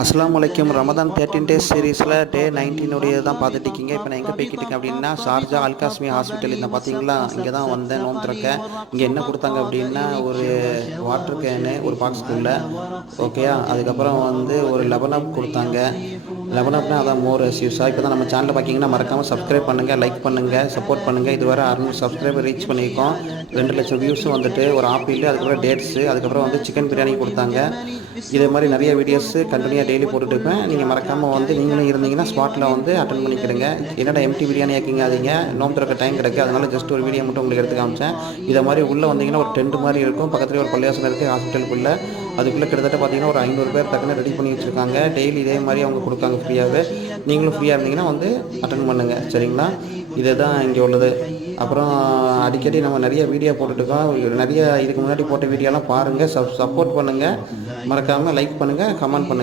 அஸ்ஸலாமு அலைக்கும். ரமதான் 13 டேஸ் சீரீஸில் டே 19 உடைய தான் பார்த்துட்டு இருக்கீங்க. இப்போ நான் எங்கே போய்கிட்டு இருக்கேன் அப்படின்னா, ஷார்ஜா அல்காஸ்மி ஹாஸ்பிட்டல் இந்த பார்த்தீங்களா, இங்கே தான் வந்தேன் நோம்பு திறக்க. இங்கே என்ன கொடுத்தாங்க அப்படின்னா, ஒரு வாட்டர் கேனு ஒரு பாக்ஸ்க்குள்ளே, ஓகேயா. அதுக்கப்புறம் வந்து ஒரு லெபனப் கொடுத்தாங்க. லெபனப்னா அதான் மோர் யூஸாக. இப்போ தான் நம்ம சேனலில் பார்க்கிங்கன்னா மறக்காமல் சப்ஸ்கிரைப் பண்ணுங்கள், லைக் பண்ணுங்கள், சப்போர்ட் பண்ணுங்கள். இதுவரை 600 சப்ஸ்கிரைபர் ரீச் பண்ணியிருக்கோம். 2 லட்சம் வியூஸும் வந்துட்டு. ஒரு ஆப்பிள், அதுக்கப்புறம் டேட்ஸு, அதுக்கப்புறம் வந்து சிக்கன் பிரியாணி கொடுத்தாங்க. இதே மாதிரி நிறைய வீடியோஸு கண்டினியூவாக டெய்லி போட்டுட்டு இருப்பேன். நீங்கள் மறக்காமல் வந்து நீங்களும் இருந்தீங்கன்னா ஸ்பாட்டில் வந்து அட்டன் பண்ணிக்கிடுங்க. என்னடா எம்டி பிரியாணி ஆக்கிங்காதீங்க, நோம்பு திறக்க டைம் கிடைக்கு, அதனால் ஜஸ்ட் ஒரு வீடியோ மட்டும் உங்களுக்கு எடுத்து காமிச்சேன். இதை மாதிரி உள்ளே வந்தீங்கன்னா ஒரு டென்ட் மாதிரி இருக்கும். பக்கத்துலேயே ஒரு பள்ளியாசனம் இருக்குது ஹாஸ்பிட்டலுக்குள்ளே. அதுக்குள்ளே கிட்டத்தட்ட பார்த்தீங்கன்னா ஒரு 500 பேர் டக்குன்னு ரெடி பண்ணி வச்சுருக்காங்க. டெய்லி இதே மாதிரி அவங்க கொடுக்காங்க ஃப்ரீயாகவே. நீங்களும் ஃப்ரீயாக இருந்தீங்கன்னா வந்து அட்டன் பண்ணுங்கள், சரிங்களா. இதை தான் இங்கே உள்ளது. அப்புறம் அடிக்கடி நம்ம நிறைய வீடியோ போட்டுட்ருக்கோம். நிறைய இதுக்கு முன்னாடி போட்ட வீடியோலாம் பாருங்கள், சப்போர்ட் பண்ணுங்கள். மறக்காமல் லைக் பண்ணுங்கள், கமெண்ட் பண்ணுங்கள்.